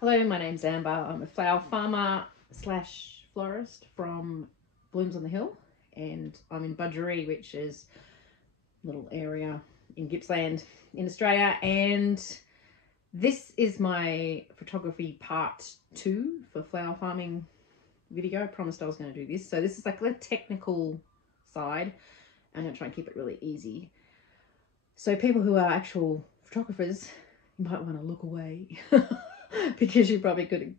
Hello, my name's Amber. I'm a flower farmer slash florist from Blooms on the Hill, and I'm in Budgeree, which is a little area in Gippsland in Australia. And this is my photography part 2 for flower farming video. I promised I was going to do this. So this is like the technical side. I'm going to try and keep it really easy. So people who are actual photographers, you might want to look away because you probably could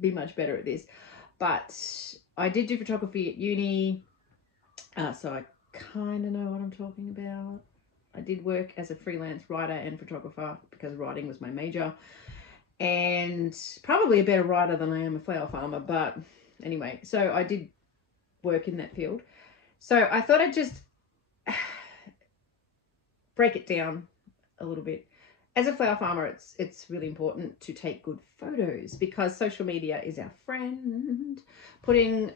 be much better at this. But I did do photography at uni, so I kind of know what I'm talking about. I did work as a freelance writer and photographer because writing was my major, and probably a better writer than I am a flower farmer. But anyway, so I did work in that field. So I thought I'd just break it down a little bit. As a flower farmer, it's really important to take good photos because social media is our friend. Putting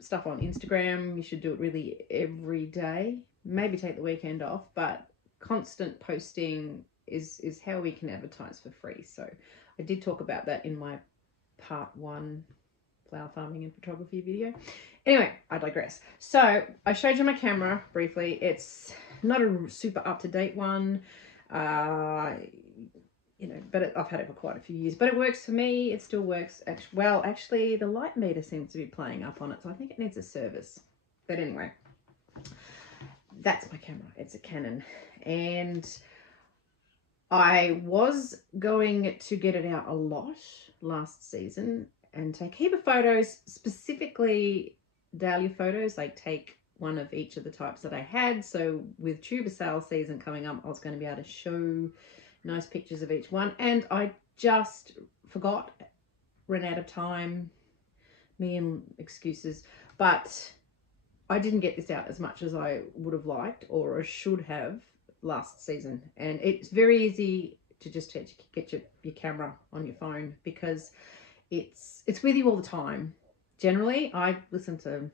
stuff on Instagram, you should do it really every day. Maybe take the weekend off, but constant posting is how we can advertise for free. So I did talk about that in my part 1 flower farming and photography video. Anyway, I digress. So I showed you my camera briefly. It's not a super up-to-date one. But I've had it for quite a few years, but it works for me. It still works. Well, actually, the light meter seems to be playing up on it, so I think it needs a service. But anyway, that's my camera. It's a Canon, and I was going to get it out a lot last season and take a heap of photos, specifically dahlia photos, like take one of each of the types that I had. So with tuber sale season coming up, I was going to be able to show nice pictures of each one, and I just forgot, ran out of time, me and excuses, but I didn't get this out as much as I would have liked or should have last season. And it's very easy to just get your camera on your phone because it's with you all the time. Generally, I listen to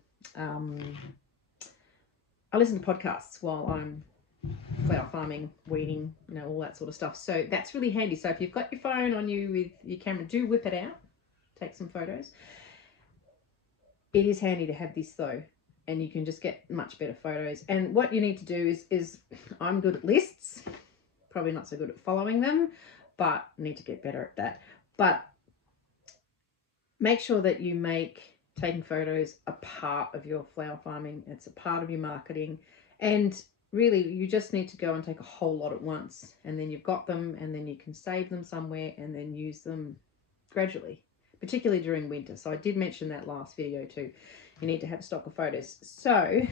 podcasts while I'm flower farming, weeding, all that sort of stuff. So that's really handy. So if you've got your phone on you with your camera, do whip it out, take some photos. It is handy to have this though, and you can just get much better photos. And what you need to do is I'm good at lists, probably not so good at following them, but need to get better at that. But make sure that you make taking photos a part of your flower farming. It's a part of your marketing, and really you just need to go and take a whole lot at once, and then you've got them, and then you can save them somewhere and then use them gradually, particularly during winter. So I did mention that last video too. You need to have a stock of photos. So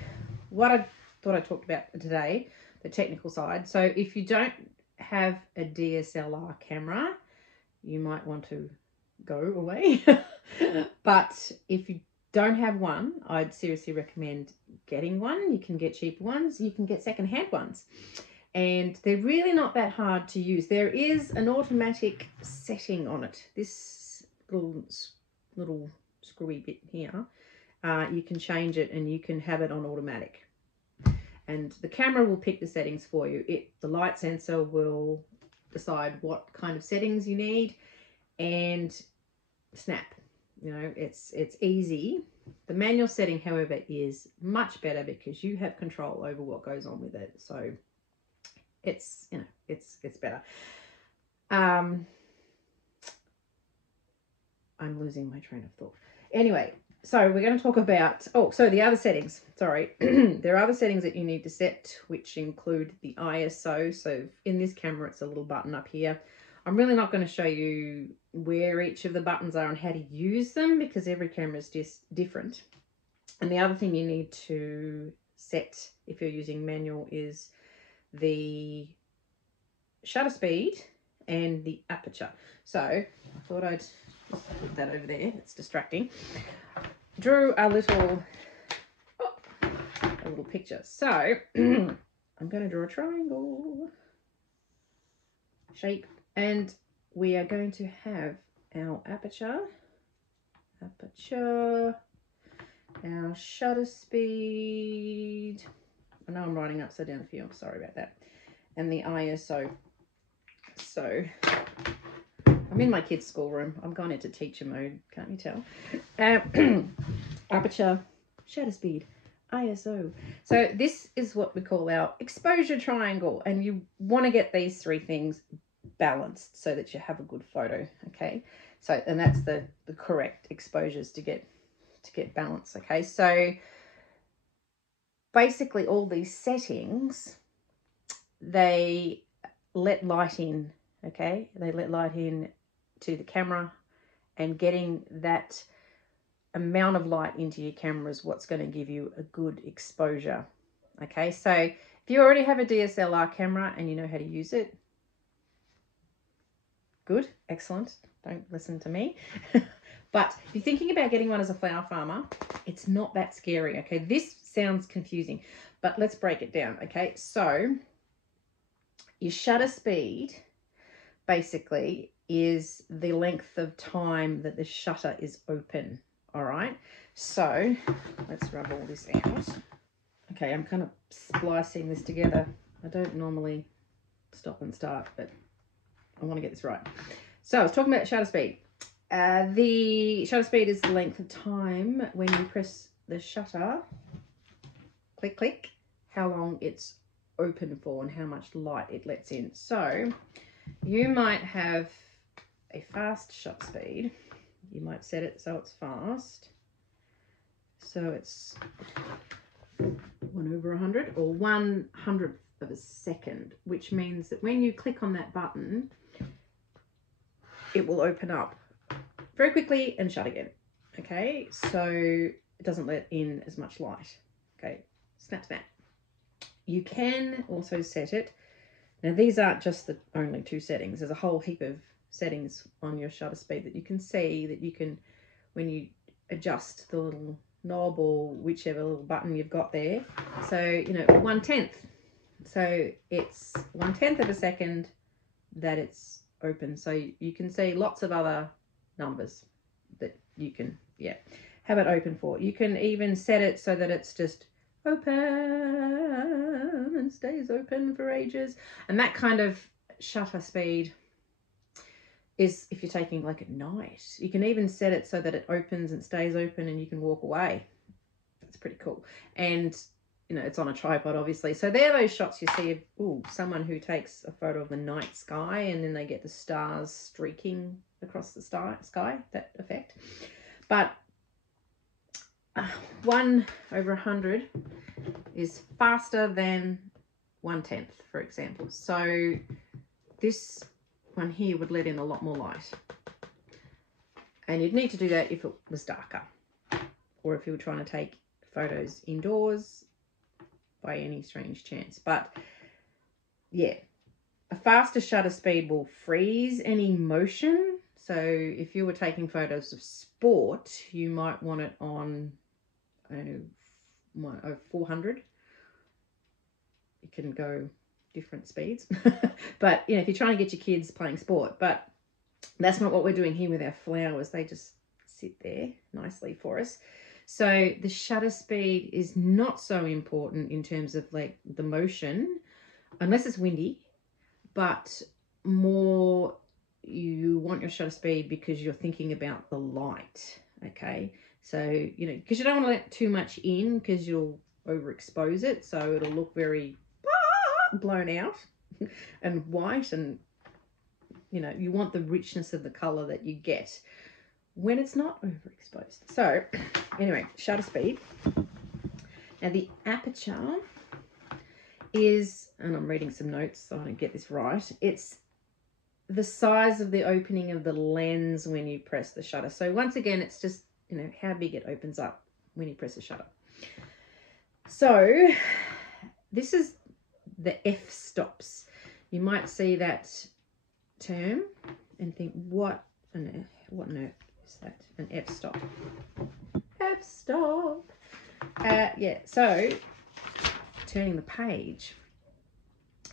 what I thought I talked about today, the technical side. So if you don't have a DSLR camera, you might want to go away. But if you don't have one, I'd seriously recommend getting one. You can get cheaper ones, you can get secondhand ones, and they're really not that hard to use. There is an automatic setting on it, this little screwy bit here. You can change it and you can have it on automatic, and the camera will pick the settings for you. The light sensor will decide what kind of settings you need, and snap. It's easy. The manual setting, however, is much better because you have control over what goes on with it. So it's better. I'm losing my train of thought. Anyway, so we're going to talk about, so the other settings, sorry. There are other settings that you need to set, which include the ISO. So in this camera, it's a little button up here. I'm really not going to show you where each of the buttons are and how to use them because every camera is just different. And the other thing you need to set if you're using manual is the shutter speed and the aperture. So I thought I'd just put that over there. It's distracting. Drew a little picture. So I'm going to draw a triangle shape, and we are going to have our aperture, our shutter speed. I know I'm writing upside down for you. I'm sorry about that. And the ISO. So I'm I'm in my kids' schoolroom. I'm going into teacher mode, can't you tell? Aperture, shutter speed, ISO. So this is what we call our exposure triangle, and you want to get these three things balanced so that you have a good photo. Okay, so and that's the correct exposures to get balance. Okay, so basically all these settings, they let light in. Okay, they let light in to the camera, and getting that amount of light into your camera is what's going to give you a good exposure. Okay, so if you already have a DSLR camera and you know how to use it, good, excellent, don't listen to me. But if you're thinking about getting one as a flower farmer, it's not that scary. Okay, this sounds confusing, but let's break it down. Okay, so your shutter speed basically is the length of time that the shutter is open. All right, so let's rub all this out. Okay, I'm kind of splicing this together. I don't normally stop and start, but I want to get this right. So I was talking about shutter speed. The shutter speed is the length of time when you press the shutter, click, click, how long it's open for and how much light it lets in. So you might have a fast shutter speed. You might set it so it's fast. So it's 1/100 or 1/100th of a second, which means that when you click on that button, it will open up very quickly and shut again. Okay, so it doesn't let in as much light. Okay, snap, snap. You can also set it. Now, these aren't just the only two settings. There's a whole heap of settings on your shutter speed that you can see, that you can, when you adjust the little knob or whichever little button you've got there. So, you know, 1/10. So it's 1/10 of a second that it's open. So you can see lots of other numbers that you can, have it open for. You can even set it so that it's just open and stays open for ages. And that kind of shutter speed is if you're taking like at night. You can even set it so that it opens and stays open and you can walk away. That's pretty cool. And you know, it's on a tripod, obviously. So there are those shots you see of someone who takes a photo of the night sky and then they get the stars streaking across the sky, that effect. But 1/100 is faster than 1/10, for example. So this one here would let in a lot more light. And you'd need to do that if it was darker, or if you were trying to take photos indoors by any strange chance. But yeah, a faster shutter speed will freeze any motion. So if you were taking photos of sport, you might want it on, I don't know, 400. You can go different speeds. But you know, if you're trying to get your kids playing sport, but that's not what we're doing here with our flowers. They just sit there nicely for us. So the shutter speed is not so important in terms of like the motion, unless it's windy, but more you want your shutter speed because you're thinking about the light. Okay, so you know, because you don't want to let too much in because you'll overexpose it, so it'll look very blown out and white, and you know, you want the richness of the color that you get when it's not overexposed. So anyway, shutter speed. Now the aperture is, and I'm reading some notes so I don't get this right, it's the size of the opening of the lens when you press the shutter. So once again, it's just, you know, how big it opens up when you press the shutter. So this is the f-stops. You might see that term and think, what on earth is that? An f-stop. F-stop. Yeah, so turning the page,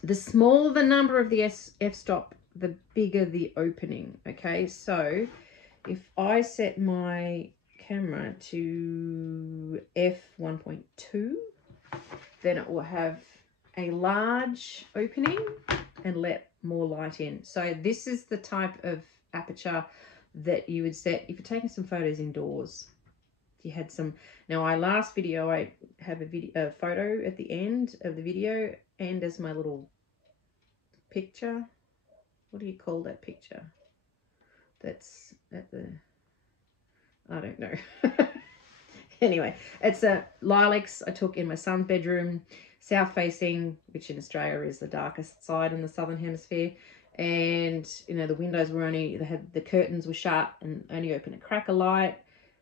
the smaller the number of the f-stop, the bigger the opening. Okay, so if I set my camera to f1.2, then it will have a large opening and let more light in. So this is the type of aperture that you would set if you're taking some photos indoors. You had some, now I have a photo at the end of the video, and as my little picture. What do you call that picture? That's at the, I don't know. Anyway, it's a lilacs I took in my son's bedroom, south facing, which in Australia is the darkest side in the southern hemisphere. And you know, the windows were the curtains were shut and only open a crack of light.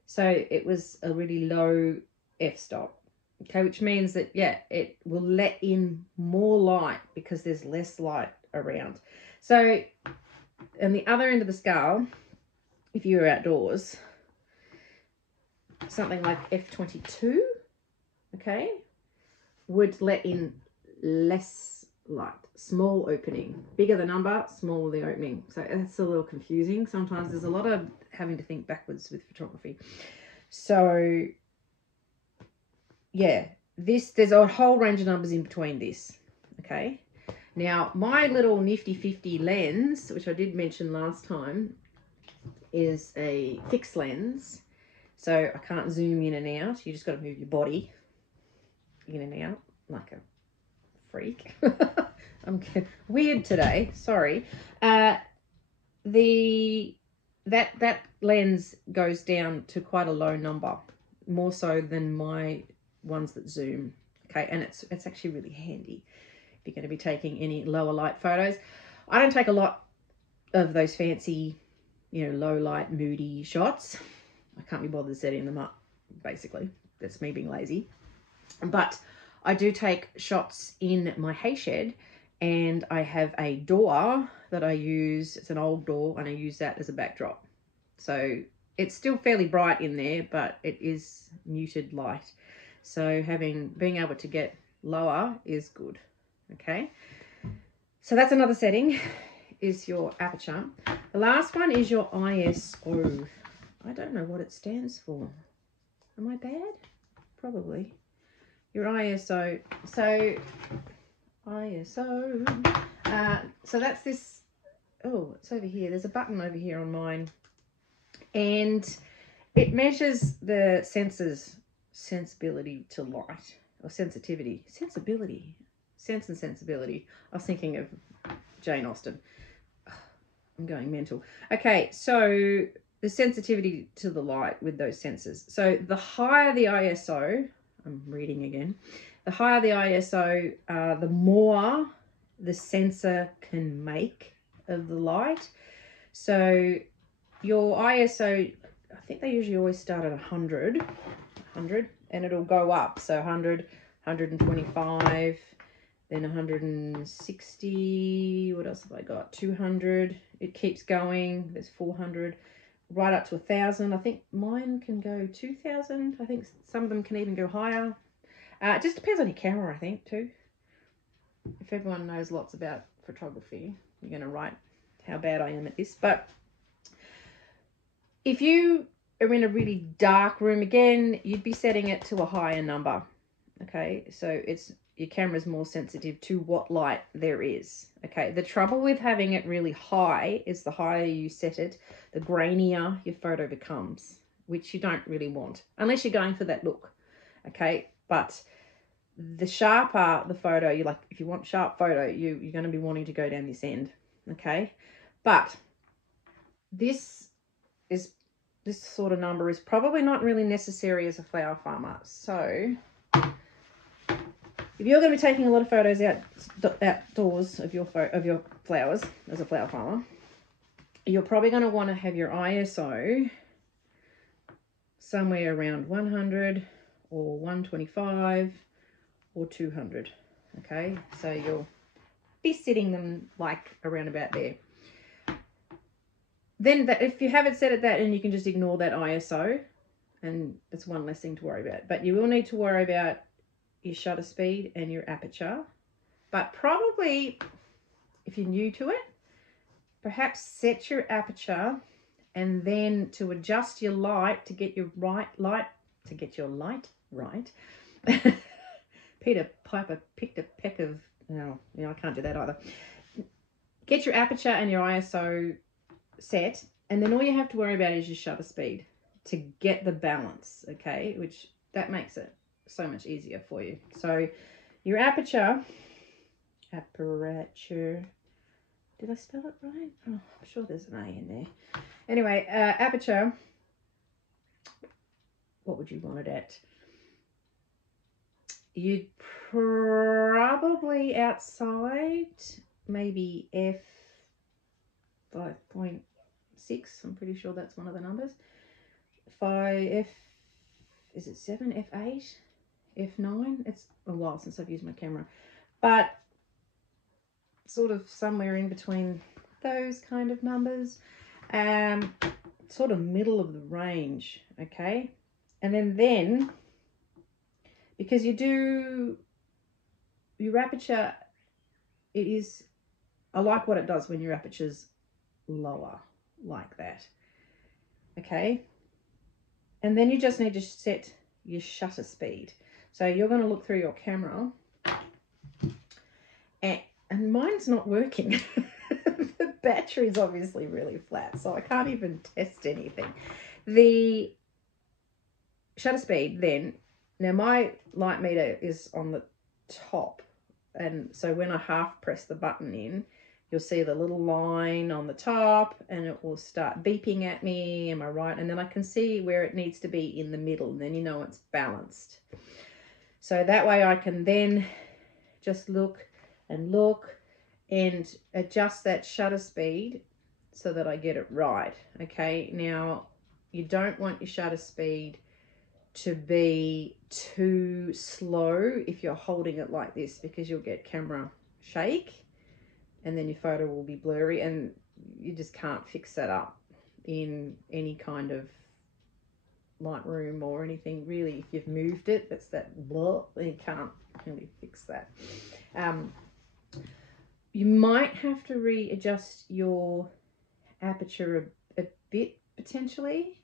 So it was a really low f-stop. Okay, which means that, yeah, it will let in more light because there's less light around. So on the other end of the scale, if you were outdoors, something like f22, okay, would let in less light. Small opening. Bigger the number, smaller the opening. So that's a little confusing. Sometimes there's a lot of having to think backwards with photography. So yeah, there's a whole range of numbers in between this, okay? Now, my little nifty 50 lens, which I did mention last time, is a fixed lens. So I can't zoom in and out. You just got to move your body in and out like a freak. I'm weird today, sorry. That lens goes down to quite a low number, more so than my ones that zoom. Okay, and it's actually really handy if you're going to be taking any lower light photos. I don't take a lot of those fancy, you know, low light moody shots. I can't be bothered setting them up, basically. That's me being lazy. But I do take shots in my hay shed, and I have a door that I use. It's an old door, and I use that as a backdrop. So it's still fairly bright in there, but it is muted light. So being able to get lower is good, okay? So that's another setting, is your aperture. The last one is your ISO. I don't know what it stands for. Am I bad? Probably. Your ISO. So ISO. So that's this. Oh, it's over here. There's a button over here on mine, and it measures the sensor's sensibility to light, or sensitivity. Sensibility. Sense and sensibility. I was thinking of Jane Austen. I'm going mental. Okay, so the sensitivity to the light with those sensors. So the higher the ISO, I'm reading again, the higher the ISO, the more the sensor can make of the light. So your ISO, I think they usually always start at 100, and it'll go up. So 100, 125, then 160, what else have I got? 200, it keeps going, there's 400, right up to 1,000. I think mine can go 2,000. I think some of them can even go higher. It just depends on your camera, I think, too. If everyone knows lots about photography, you're going to write how bad I am at this. But if you are in a really dark room, again, you'd be setting it to a higher number. Okay, so your camera's more sensitive to what light there is. Okay, the trouble with having it really high is the higher you set it, the grainier your photo becomes, which you don't really want, unless you're going for that look. Okay, but the sharper the photo, if you want sharp photo, you're going to be wanting to go down this end. Okay, but this sort of number is probably not really necessary as a flower farmer. So if you're going to be taking a lot of photos outdoors of your flowers as a flower farmer, you're probably going to want to have your ISO somewhere around 100 or 125 or 200. Okay, so you'll be sitting them like around about there. Then if you have it set at that, and you can just ignore that ISO, and it's one less thing to worry about. But you will need to worry about your shutter speed and your aperture. But probably, if you're new to it, perhaps set your aperture, and then to adjust your light to get your light right. Peter Piper picked a peck of, no, I can't do that either. get your aperture and your ISO set, and then all you have to worry about is your shutter speed to get the balance, okay? Which that makes it so much easier for you. So your aperture, did I spell it right? Oh, I'm sure there's an A in there. Anyway, aperture, what would you want it at? You'd probably outside maybe f 5.6. I'm pretty sure that's one of the numbers. Is it 7, f8, f9? It's a while since I've used my camera, but sort of somewhere in between those kind of numbers, sort of middle of the range, okay? And then because you do your aperture, I like what it does when your aperture's lower like that, okay? And then you just need to set your shutter speed. So you're going to look through your camera, and mine's not working. The battery's obviously really flat, so I can't even test anything. The shutter speed then, now my light meter is on the top, and so when I half press the button in, you'll see the little line on the top, and it will start beeping at me, am I right? And then I can see where it needs to be in the middle, and then you know it's balanced. So that way I can then just look and adjust that shutter speed so that I get it right, okay? Now, you don't want your shutter speed to be too slow if you're holding it like this, because you'll get camera shake and then your photo will be blurry, and you just can't fix that up in any kind of Lightroom or anything really. If you've moved it, that's that blah, you can't really fix that. You might have to readjust your aperture a bit potentially.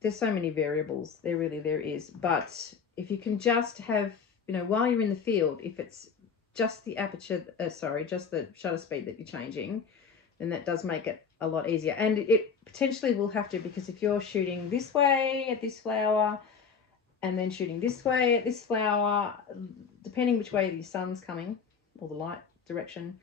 There's so many variables, there is, but if you can just have, you know, while you're in the field, if it's just the aperture, just the shutter speed that you're changing, then that does make it a lot easier. And it potentially will have to, because if you're shooting this way at this flower and then shooting this way at this flower, depending which way the sun's coming or the light direction,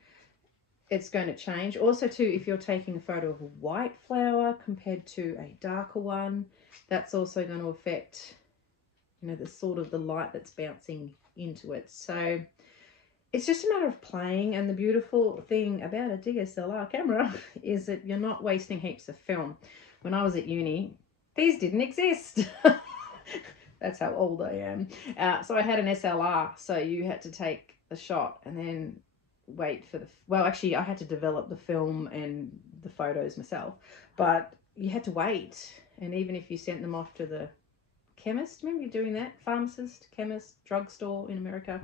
it's going to change. Also too, if you're taking a photo of a white flower compared to a darker one, that's also going to affect, you know, the sort of the light that's bouncing into it. So it's just a matter of playing, and the beautiful thing about a DSLR camera is that you're not wasting heaps of film. When I was at uni, these didn't exist. That's how old I am. So I had an SLR, so you had to take a shot and then wait for actually I had to develop the film and the photos myself, but you had to wait. And even if you sent them off to the chemist, remember you doing that? Pharmacist, chemist, drugstore in America.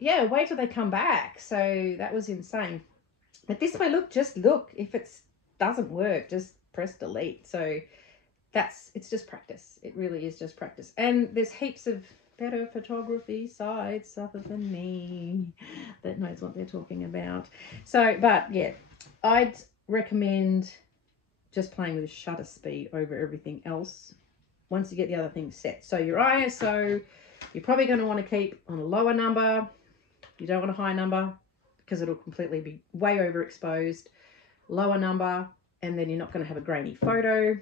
Yeah, wait till they come back. So that was insane. But this way, just look. If it doesn't work, just press delete. So it's just practice. It really is just practice. And there's heaps of better photography sites other than me that knows what they're talking about. So, but yeah, I'd recommend just playing with a shutter speed over everything else once you get the other things set. So your ISO, you're probably going to want to keep on a lower number. You don't want a high number because it'll completely be way overexposed. Lower number, and then you're not going to have a grainy photo.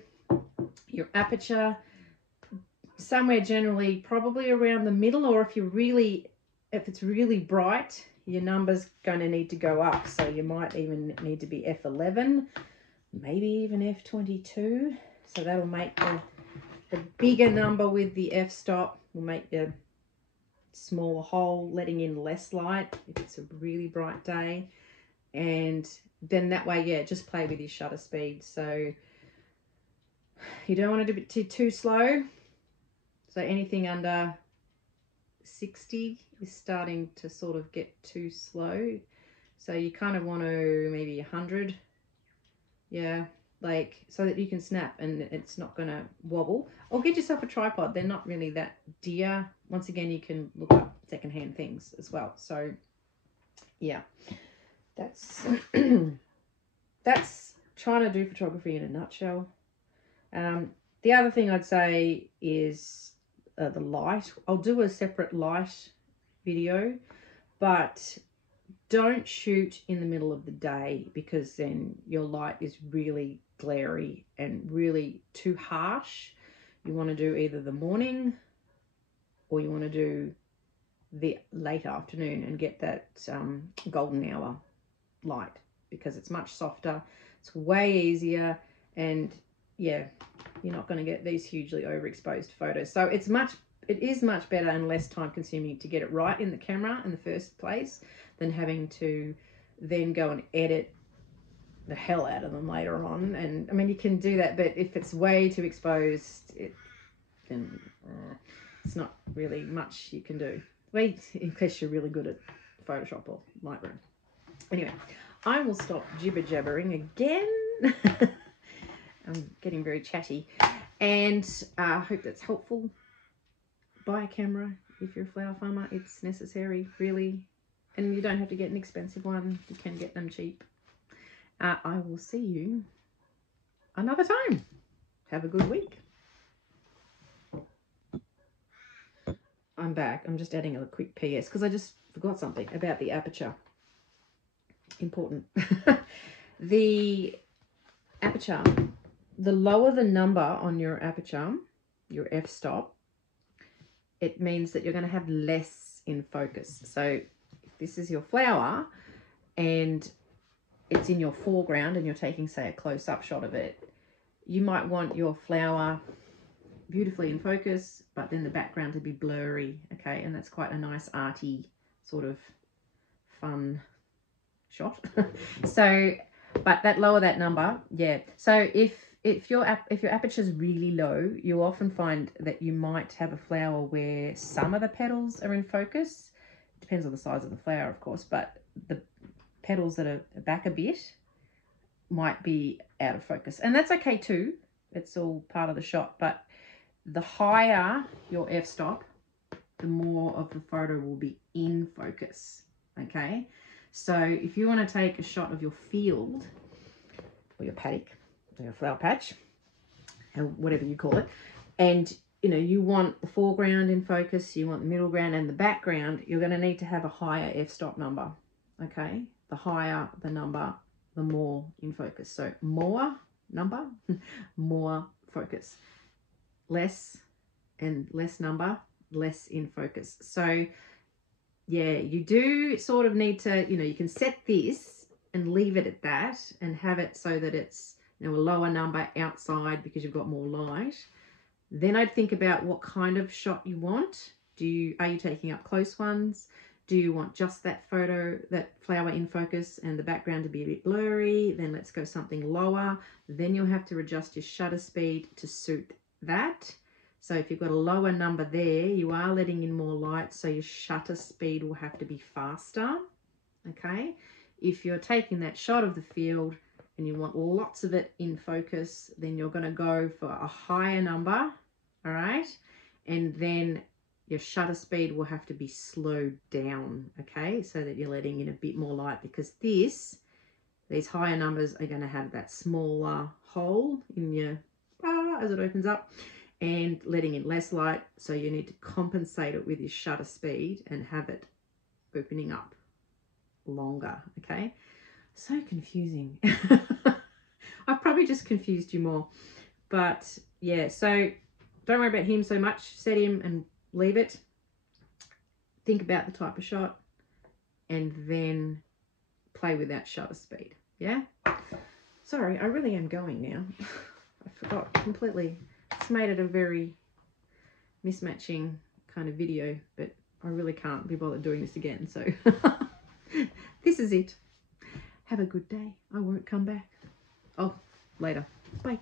Your aperture, somewhere generally probably around the middle, or if it's really bright, your number's going to need to go up. So you might even need to be f11, maybe even f22. So that'll make the bigger number with the f-stop will make the smaller hole, letting in less light if it's a really bright day. And then that way, yeah, just play with your shutter speed. So you don't want it to be too slow. So anything under 60 is starting to sort of get too slow. So you kind of want to maybe 100. Yeah, like so that you can snap and it's not going to wobble. Or get yourself a tripod. They're not really that dear. Once again, you can look up secondhand things as well. So yeah. that's that's trying to do photography in a nutshell. The other thing I'd say is the light. I'll do a separate light video, but don't shoot in the middle of the day, because then your light is really glary and really too harsh. You want to do either the morning or you want to do the late afternoon and get that golden hour light, because it's much softer, it's way easier, and yeah, you're not going to get these hugely overexposed photos. So it is much better and less time consuming to get it right in the camera in the first place than having to then go and edit the hell out of them later on. And I mean, you can do that, but if it's way too exposed, then it's not really much you can do. Wait, in case you're really good at Photoshop or Lightroom. Anyway, I will stop jibber jabbering again. I'm getting very chatty, and I hope that's helpful. Buy a camera if you're a flower farmer. It's necessary, really, and you don't have to get an expensive one. You can get them cheap. I will see you another time. Have a good week. I'm back. I'm just adding a quick PS because I just forgot something about the aperture. Important. The aperture, the lower the number on your aperture, your f-stop, it means that you're going to have less in focus. So if this is your flower and it's in your foreground and you're taking, say, a close-up shot of it, you might want your flower beautifully in focus, but then the background to be blurry, okay? And that's quite a nice arty sort of fun shot. So, but that lower that number, yeah. So if your aperture is really low, you'll often find that you might have a flower where some of the petals are in focus. It depends on the size of the flower, of course, but the petals that are back a bit might be out of focus, and that's okay too. It's all part of the shot. But the higher your f-stop, the more of the photo will be in focus, okay? So if you want to take a shot of your field or your paddock or your flower patch, or whatever you call it, and you know you want the foreground in focus, you want the middle ground and the background, you're going to need to have a higher f-stop number, okay? The higher the number, the more in focus. So more number, more focus. Less and less number, less in focus. So yeah, you do sort of need to, you know, you can set this and leave it at that and have it so that it's, you know, a lower number outside because you've got more light. Then I'd think about what kind of shot you want. Are you taking up close ones? Do you want just that photo, that flower in focus and the background to be a bit blurry? Then let's go something lower. Then you'll have to adjust your shutter speed to suit that. So if you've got a lower number there, you are letting in more light, so your shutter speed will have to be faster, okay? If you're taking that shot of the field and you want lots of it in focus, then you're going to go for a higher number, all right? And then your shutter speed will have to be slowed down, okay? So that you're letting in a bit more light, because these higher numbers are going to have that smaller hole in your as it opens up and letting in less light. So you need to compensate it with your shutter speed and have it opening up longer, okay? So confusing. I've probably just confused you more, but yeah, so don't worry about him so much. Set him and leave it. Think about the type of shot and then play with that shutter speed, yeah? Sorry, I really am going now. I forgot completely. It's made it a very mismatching kind of video, but I really can't be bothered doing this again, so this is it. Have a good day. I won't come back. Oh, later. Bye.